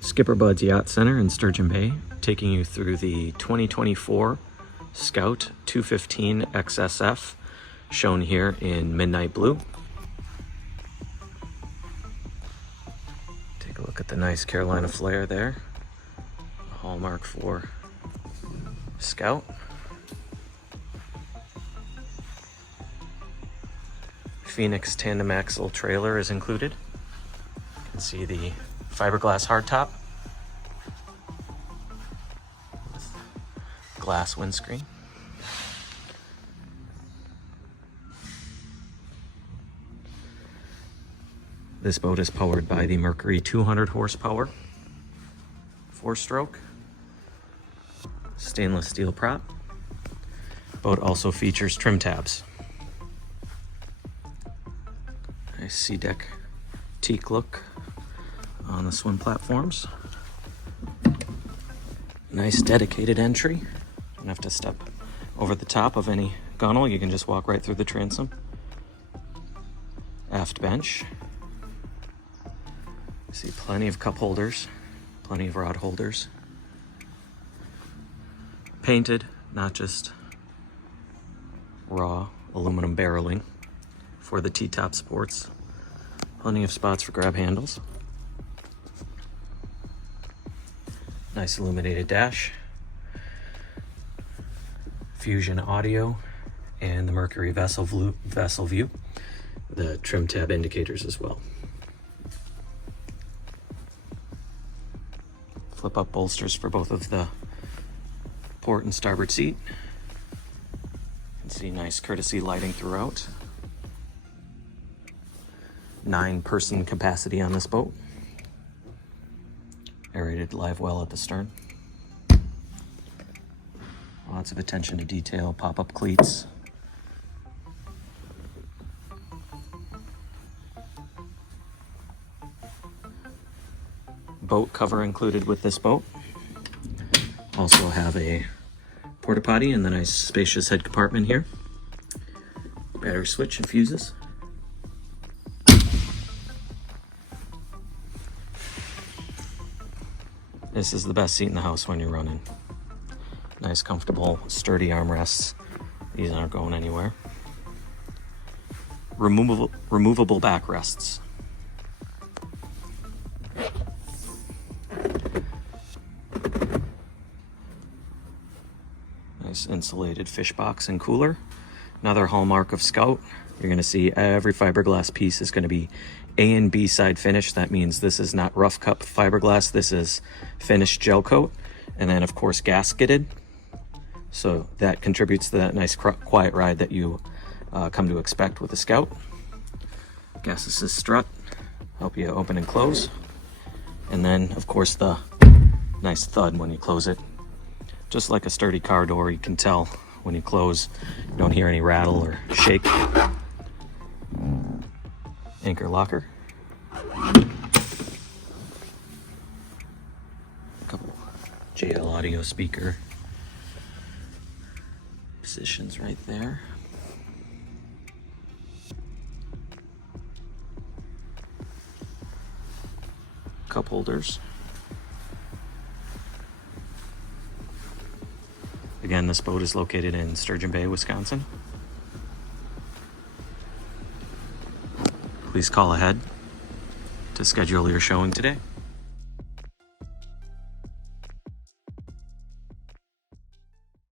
SkipperBud's Yacht Center in Sturgeon Bay, taking you through the 2024 Scout 215 XSF, shown here in midnight blue. Take a look at the nice Carolina flare there, a hallmark for Scout. Phoenix tandem axle trailer is included. You can see the fiberglass hardtop with glass windscreen. This boat is powered by the Mercury 200 horsepower, 4-stroke, stainless steel prop. Boat also features trim tabs. Nice sea deck teak look on the swim platforms. Nice dedicated entry. Don't have to step over the top of any gunnel. You can just walk right through the transom. Aft bench. See plenty of cup holders, plenty of rod holders. Painted, not just raw aluminum barreling for the T-top sports. Plenty of spots for grab handles. Nice illuminated dash. Fusion audio and the Mercury vessel view. The trim tab indicators as well. Flip up bolsters for both of the port and starboard seat. You can see nice courtesy lighting throughout. 9-person capacity on this boat. Aerated live well at the stern. Lots of attention to detail, pop-up cleats. Boat cover included with this boat. Also have a porta potty and the nice spacious head compartment here. Battery switch and fuses. This is the best seat in the house when you're running. Nice, comfortable, sturdy armrests. These aren't going anywhere. Removable backrests. Nice insulated fish box and cooler. Another hallmark of Scout. You're going to see every fiberglass piece is going to be A and B side finish. That means this is not rough cut fiberglass. This is finished gel coat. And then of course gasketed. So that contributes to that nice quiet ride that you come to expect with the Scout. Gas assist strut, help you open and close. And then of course the nice thud when you close it. Just like a sturdy car door, you can tell when you close, you don't hear any rattle or shake. Anchor locker. Couple JL audio speaker positions right there. Cup holders. Again, this boat is located in Sturgeon Bay, Wisconsin. Please call ahead to schedule your showing today.